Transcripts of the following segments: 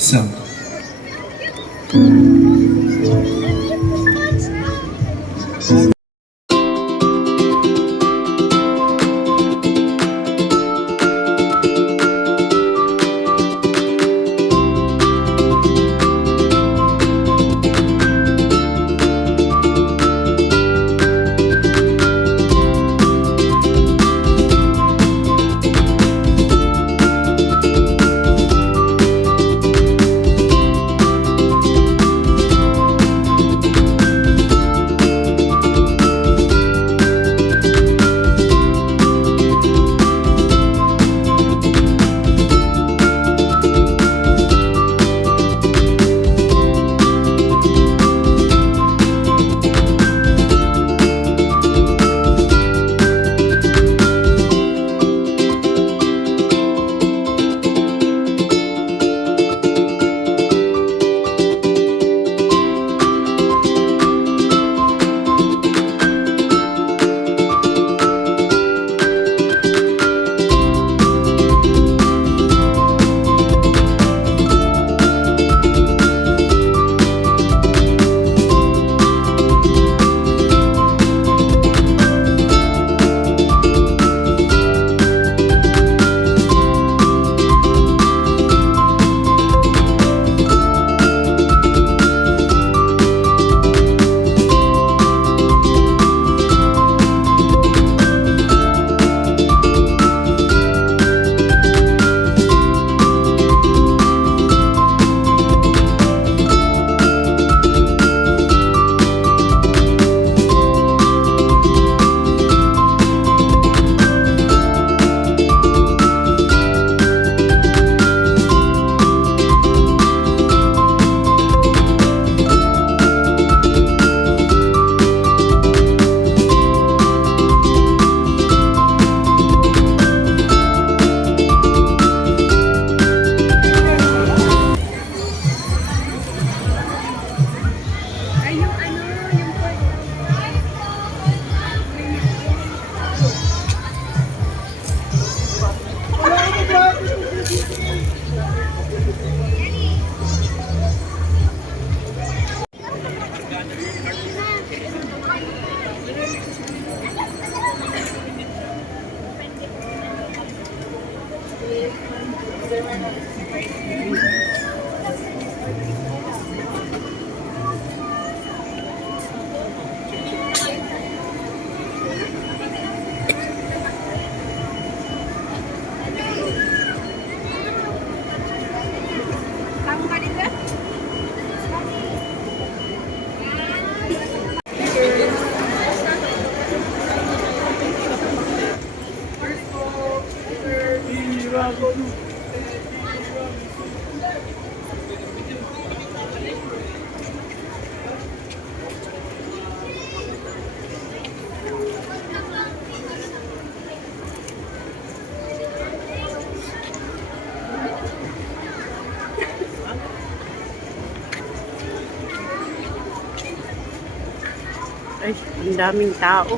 So. Ay, ang daming tao.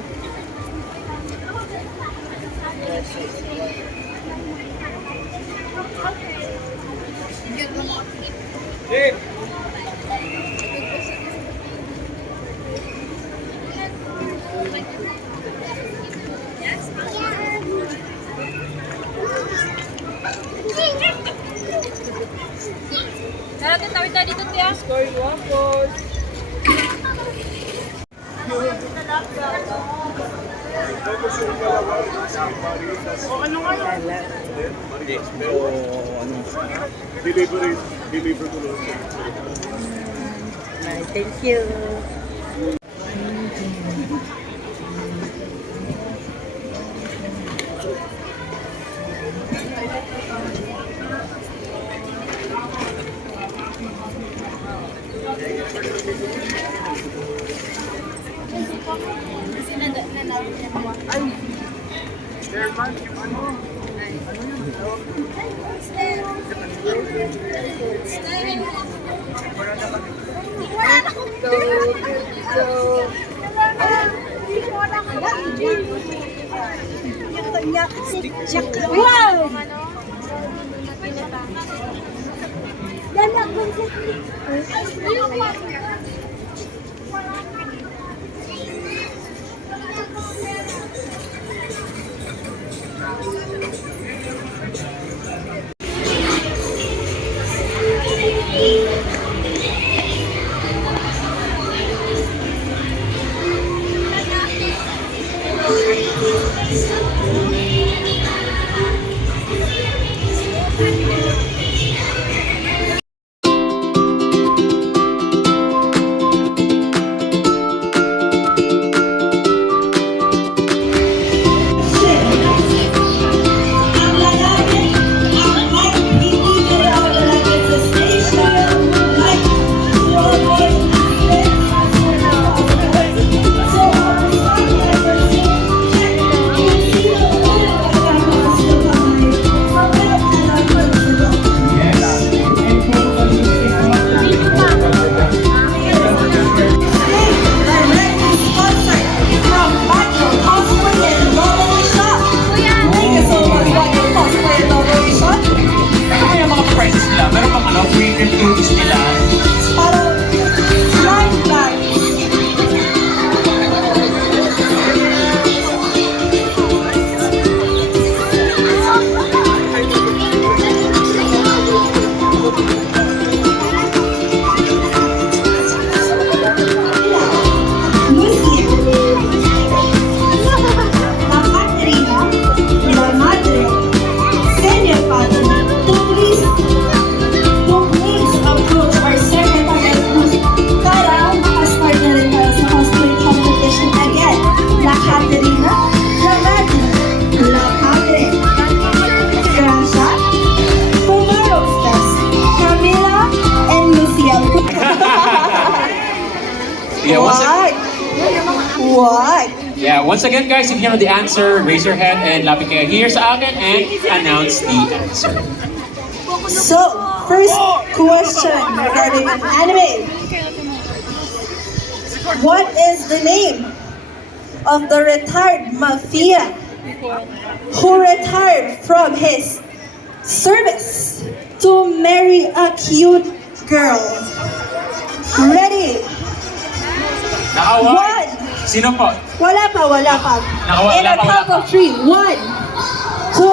Tara, tawid tayo dito, tiya. Scoring waffles. Deliver ko lang. Thank you. Wow! Ang lalaki, ang mic, hindi pinawalagay sa station. Mic, robot, so, Ano yung mga prices nila? Meron bang ano, free reviews nila? parang slime bag. Lucy, la Caterina, la madre, senior father, to please approach our secretary at Cruz para makastart na rin tayo sa cosplay competition again. La Caterina, la madre, la padre, Gracia, tomorrow's best, Camila, and Luciel. Yeah, What? yeah, once again guys, if you know the answer, raise your hand and lapit kayo here sa akin and announce the answer. So, first question regarding an anime. What is the name of the retired mafia who retired from his service to marry a cute girl? Ready? Nakawa? One. Sino po? Wala pa. Wala In a pa. count of three. 1, 2,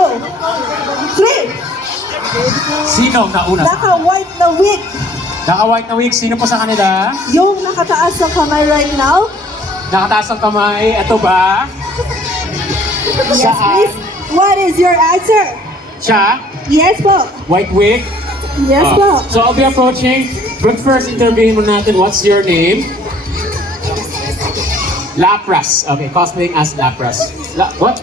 3. Sino nauna? Naka-white na wig. Naka-white na wig. Sino po sa kanila? Yung nakataas ng kamay right now. Nakataas ang kamay. Ito ba? Yes, please. What is your answer? Siya? Yes po. White wig? Yes Oh. po. So I'll be approaching. But first, interviewin mo natin. What's your name? Lapras. Okay, cosplaying as Lapras. What?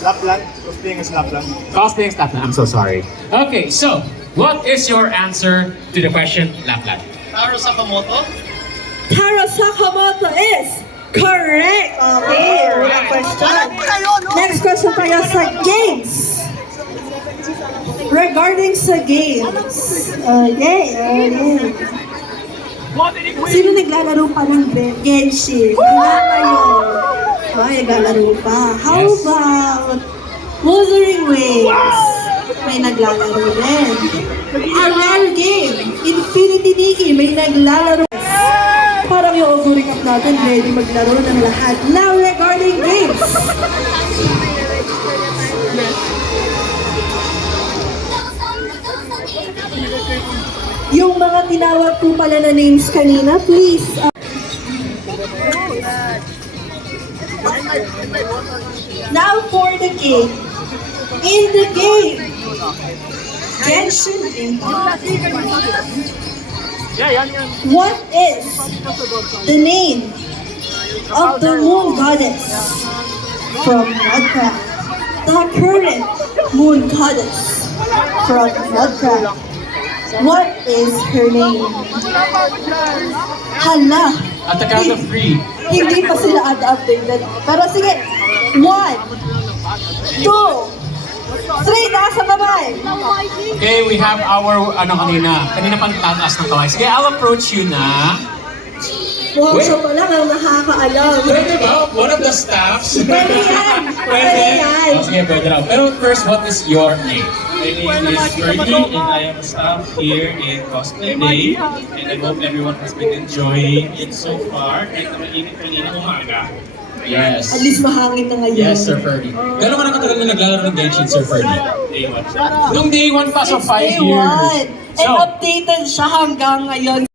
Lapland. Cosplaying as Lapland. Cosplaying as Lapland. I'm so sorry. Okay, so what is your answer to the question, Lapland? Taro Sakamoto. Taro Sakamoto is correct. Okay, unang question. Next question tayo sa games. Regarding sa games. Okay. Sino naglalaro pa ng Genshin? Kailan yun? Ay, naglalaro pa. How Yes. about Wuthering Waves? May naglalaro din. A rare game, Infinity Nikki, may naglalaro. Parang yung offering up natin, ready maglaro ng lahat. Now, regarding games. Yung mga tinawag po pala na names kanina, please. Now for the game. In the game, Genshin Impact. What is the name of the moon goddess from Minecraft? The current moon goddess from Minecraft. What is her name? Hala. At the count of 3. hindi pa sila updated. Pero sige, 1, 2, 3, nasa babay. Okay, we have our, kanina pang tataas ng kamay. Sige, I'll approach you na. Wow, Wait. siya pa lang ang nakakaalam. Pwede ba? One of the staffs? Pwede yan. Pwede? Pwede yan. Oh, sige, pwede lang. Pero first, what is your name? My name is Fergie and I am a staff here in Cosplay Day and I hope everyone has been enjoying it so far kahit na mainit kanina umaga. Yes. At least mahangin na ngayon. Yes, Sir Ferdy. Gano'n ka na katagal na naglalaro ng Genshin, Sir Ferdy? Day 1. Nung day 1 pa, so 5 Day years. 1. And So, updated siya hanggang ngayon.